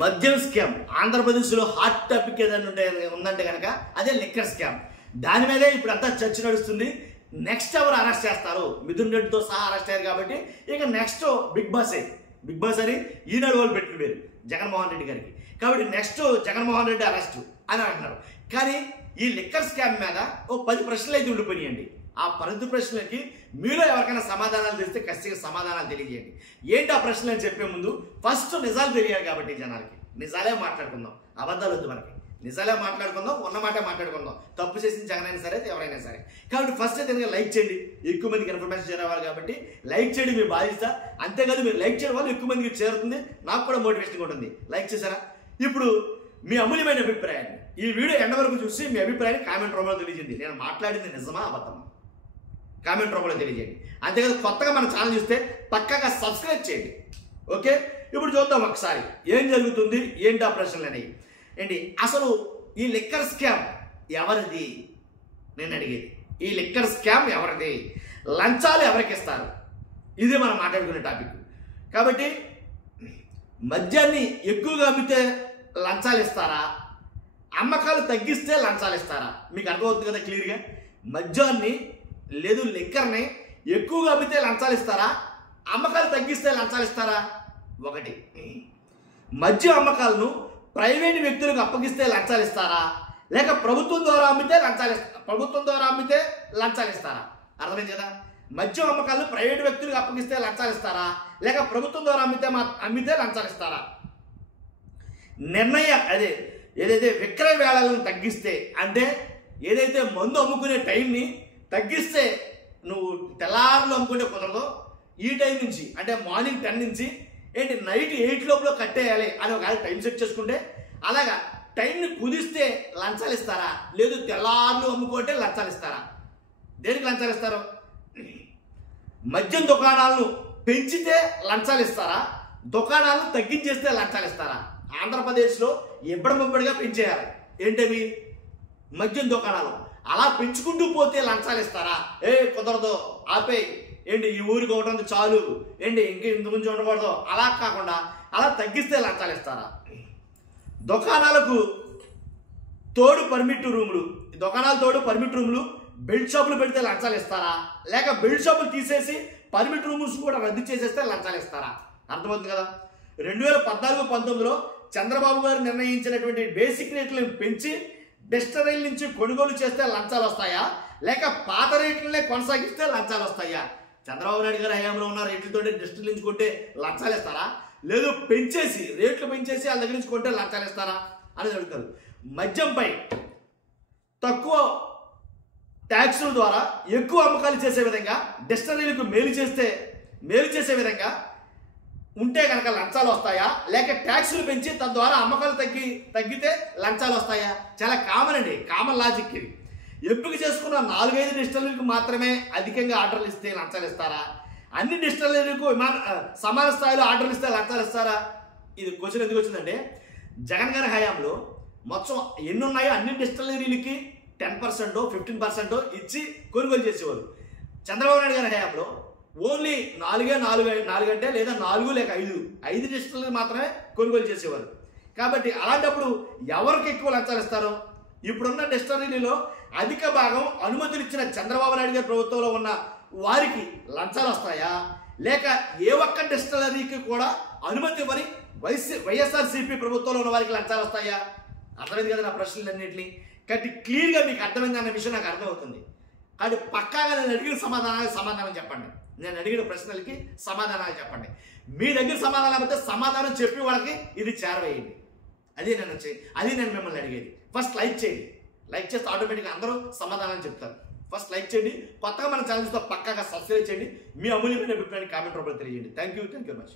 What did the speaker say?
మద్యం స్కామ్ ఆంధ్రప్రదేశ్లో hot topic ఏదైనా ఉందంటే కనుక అదే లిక్కర్ స్కామ్. దాని మీదే ఇప్పుడు అంతా చర్చ నడుస్తుంది. నెక్స్ట్ ఎవరు అరెస్ట్ చేస్తారు? మిథున్ రెడ్డితో సహా అరెస్ట్ అయ్యారు కాబట్టి ఇక నెక్స్ట్ బిగ్ బాస్ అని ఈనాడు వాళ్ళు పెట్టిన పేరు జగన్మోహన్ రెడ్డి గారికి. కాబట్టి నెక్స్ట్ జగన్మోహన్ రెడ్డి అరెస్ట్ అని అంటున్నారు. కానీ ఈ లిక్కర్ స్కామ్ మీద ఓ 10 ప్రశ్నలు అయితే ఉండిపోయాయండి. ఆ 10 ప్రశ్నలకి మీలో ఎవరికైనా సమాధానాలు తెలిస్తే ఖచ్చితంగా సమాధానాలు తెలియజేయండి. ఏంటి ఆ ప్రశ్నలు అని చెప్పే ముందు ఫస్ట్ నిజాలు తెలియాలి. కాబట్టి జనాలకి నిజాలే మాట్లాడుకుందాం, అబద్ధాలు వద్దు మనకి. నిజాలే మాట్లాడుకుందాం, ఉన్నమాటే మాట్లాడుకుందాం. తప్పు చేసిన జగనైనా సరే ఎవరైనా సరే. కాబట్టి ఫస్ట్ అయితే లైక్ చేయండి, ఎక్కువ మందికి ఇన్ఫర్మేషన్ చేరేవాలి కాబట్టి లైక్ చేయడం మీ బాధ్యత. అంతేకాదు మీరు లైక్ చేయడం వల్ల ఎక్కువ మందికి చేరుతుంది, నాకు కూడా మోటివేషన్గా ఉంటుంది. లైక్ చేశారా? ఇప్పుడు మీ అమూల్యమైన అభిప్రాయాన్ని ఈ వీడియో ఎండ వరకు చూసి మీ అభిప్రాయాన్ని కామెంట్ రూపంలో తెలియజేయండి. నేను మాట్లాడింది నిజమా అబద్ధమా కామెంట్ రూపంలో తెలియజేయండి. అంతేకాదు కొత్తగా మన ఛానల్ చూస్తే పక్కాగా సబ్స్క్రైబ్ చేయండి. ఓకే, ఇప్పుడు చూద్దాం ఒకసారి ఏం జరుగుతుంది, ఏంటి ఆ ప్రశ్నలు అనేవి. ఏంటి అసలు ఈ లిక్కర్ స్కామ్ ఎవరిది? నేను అడిగేది ఈ లిక్కర్ స్కామ్ ఎవరిది? లంచాలు ఎవరికి ఇస్తారు? ఇది మనం మాట్లాడుకునే టాపిక్. కాబట్టి మద్యాన్ని ఎక్కువగా అమ్మితే లంచాలు ఇస్తారా? అమ్మకాలు తగ్గిస్తే లంచాలు ఇస్తారా? మీకు అర్థమవుతుంది కదా క్లియర్గా. మద్యాన్ని లేదు లిక్కర్ని ఎక్కువగా అమ్మితే లంచాలు ఇస్తారా? అమ్మకాలు తగ్గిస్తే లంచాలు ఇస్తారా? ఒకటి, మద్యం అమ్మకాలను ప్రైవేట్ వ్యక్తులకు అప్పగిస్తే లంచాలు ఇస్తారా? లేక ప్రభుత్వం ద్వారా అమ్మితే లంచాలు ఇస్తారా? అర్థమైంది కదా. మద్యం అమ్మకాలను ప్రైవేట్ వ్యక్తులకు అప్పగిస్తే లంచాలు ఇస్తారా? లేక ప్రభుత్వం ద్వారా అమ్మితే లంచాలు ఇస్తారా? ఏదైతే విక్రయ వేళలను తగ్గిస్తే, అంటే ఏదైతే మందు అమ్ముకునే టైంని తగ్గిస్తే, నువ్వు తెల్లారులు అమ్ముకుంటే కుదరదో ఈ టైం నుంచి, అంటే మార్నింగ్ 10 నుంచి నైట్ 8 లోపల కట్టేయాలి అని ఒక టైం సెట్ చేసుకుంటే, అలాగా టైంని కుదిస్తే లంచాలు ఇస్తారా? లేదు తెల్లారులు అమ్ముకుంటే లంచాలు ఇస్తారా? దేనికి లంచాలు ఇస్తారు? మద్యం దుకాణాలను పెంచితే లంచాలు ఇస్తారా? దుకాణాలను తగ్గించేస్తే లంచాలు ఇస్తారా? ఆంధ్రప్రదేశ్లో ఇబ్బడిగా పెంచేయాలి. ఏంటవి? మద్యం దుకాణాలు. అలా పెంచుకుంటూ పోతే లంచాలు ఇస్తారా? కుదరదు, ఆపే, ఈ ఊరికి ఒకటి చాలు, ఇంత ముందు ఉండకూడదు, అలా కాకుండా అలా తగ్గిస్తే లంచాలు ఇస్తారా? దుకాణాలకు తోడు పర్మిట్ రూములు బెల్ట్ షాపులు పెడితే లంచాలు ఇస్తారా? లేక బెల్ట్ షాపులు తీసేసి పర్మిట్ రూమ్స్ కూడా రద్దు చేసేస్తే లంచాలు ఇస్తారా? అర్థమవుతుంది కదా. 2014-19లో చంద్రబాబు గారు నిర్ణయించినటువంటి బేసిక్ రేట్లను పెంచి డిస్టరీల నుంచి కొనుగోలు చేస్తే లంచాలు వస్తాయా? లేక పాత రేట్లనే కొనసాగిస్తే లంచాలు వస్తాయా? చంద్రబాబు నాయుడు గారు హయాంలో ఉన్న రేట్లతో డిస్టరీల నుంచి కొంటే లంచాలు ఇస్తారా? లేదు రేట్లు పెంచేసి వాళ్ళ దగ్గర నుంచి కొంటే లంచాలు ఇస్తారా అని అడుగుతారు. మద్యంపై తక్కువ ట్యాక్సుల ద్వారా ఎక్కువ అమ్మకాలు చేసే విధంగా డిస్టరీలకు మేలు చేసే విధంగా ఉంటే కనుక లంచాలు వస్తాయా? లేక ట్యాక్సులు పెంచి తద్వారా అమ్మకాలు తగ్గితే లంచాలు వస్తాయా? చాలా కామన్ లాజిక్ ఇది. ఎంపిక చేసుకున్న 4-5 డిస్టరీలకు మాత్రమే అధికంగా ఆర్డర్లు ఇస్తే లంచాలు ఇస్తారా? అన్ని డిస్టరీలకు సమాన స్థాయిలో ఆర్డర్లు ఇస్తే లంచాలు ఇస్తారా? ఇది క్వశ్చన్ ఎందుకు వచ్చిందంటే, జగన్ గారి హయాంలో మొత్తం ఎన్ని ఉన్నాయో అన్ని డిస్టరీలకి 10%, 15% ఇచ్చి కొనుగోలు చేసేవారు. చంద్రబాబు నాయుడు గారి హయాంలో ఓన్లీ 4 అంటే లేదా 4 లేక 5 డిస్టరీలకు మాత్రమే కొనుగోలు చేసేవారు. కాబట్టి అలాంటప్పుడు ఎవరికి ఎక్కువ లంచాలు ఇస్తారు? ఇప్పుడున్న డిస్టరీలలో అధిక భాగం అనుమతులు ఇచ్చిన చంద్రబాబు నాయుడు గారి ప్రభుత్వంలో ఉన్న వారికి లంచాలు వస్తాయా? లేక ఏ ఒక్క డిస్టరీకి కూడా అనుమతి ఇవ్వని వైఎస్ఆర్సీపీ ప్రభుత్వంలో ఉన్న వారికి లంచాలు వస్తాయా? అర్థమైంది కదా నా ప్రశ్నలన్నింటినీ. కాబట్టి క్లియర్గా మీకు అర్థమైంది అన్న విషయం నాకు అర్థమవుతుంది. కాబట్టి పక్కాగా నేను అడిగిన సమాధానం చెప్పండి. నేను అడిగిన ప్రశ్నలకి సమాధానాలు చెప్పండి. మీ దగ్గర సమాధానం అయితే సమాధానం చెప్పి వాళ్ళకి ఇది చేరవేయండి. అది నేను మిమ్మల్ని అడిగేది. ఫస్ట్ లైక్ చేయండి. లైక్ చేస్తే ఆటోమేటిక్గా అందరూ సమాధానాలు చెప్తారు. ఫస్ట్ లైక్ చేయండి. కొత్తగా మన ఛానల్స్తో పక్కాగా సబ్స్క్రైబ్ చేయండి. మీ అమూల్యమైన అభిప్రాయాన్ని కామెంట్ రూపంలో తెలియజేయండి. Thank you very much.